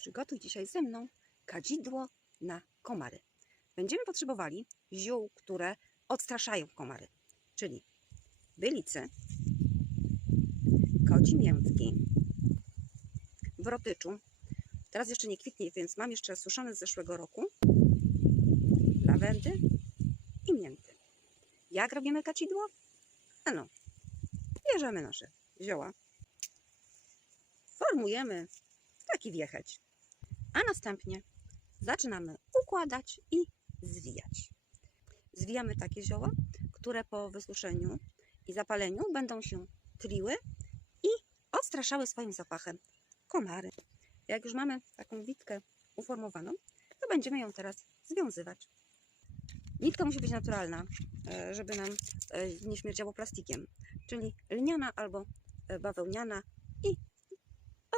Przygotuj dzisiaj ze mną kadzidło na komary. Będziemy potrzebowali ziół, które odstraszają komary, czyli bylicy, kodzi miętki, wrotyczu. Teraz jeszcze nie kwitnie, więc mam jeszcze suszone z zeszłego roku, lawendy i mięty. Jak robimy kadzidło? Ano, bierzemy nasze zioła, formujemy taki wiecheć, a następnie zaczynamy układać i zwijać. Zwijamy takie zioła, które po wysuszeniu i zapaleniu będą się tliły i odstraszały swoim zapachem komary. Jak już mamy taką witkę uformowaną, to będziemy ją teraz związywać. Nitka musi być naturalna, e, żeby nam e, nie śmierdziało plastikiem, czyli lniana albo e, bawełniana i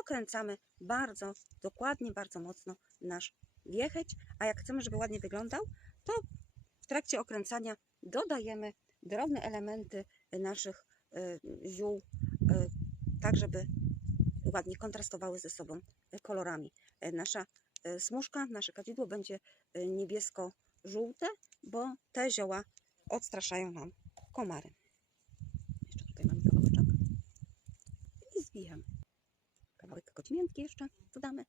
okręcamy bardzo dokładnie, bardzo mocno nasz wiecheć, a jak chcemy, żeby ładnie wyglądał, to w trakcie okręcania dodajemy drobne elementy naszych e, ziół, e, tak żeby ładnie kontrastowały ze sobą kolorami. E, Nasza smużka, nasze kadzidło będzie niebiesko-żółte, bo te zioła odstraszają nam komary. Jeszcze tutaj mamy kawałeczek i zwijamy. Kocimiętki jeszcze dodamy.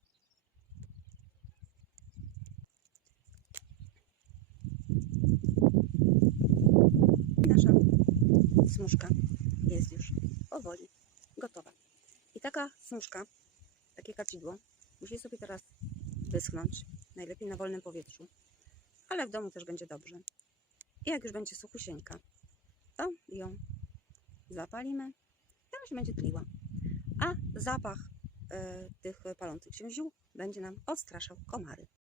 Nasza smużka jest już powoli gotowa. I taka smużka, takie kadzidło, musi sobie teraz wyschnąć, najlepiej na wolnym powietrzu, ale w domu też będzie dobrze. I jak już będzie suchusieńka, to ją zapalimy i ona się będzie tliła. A zapach tych palących się ziół będzie nam odstraszał komary.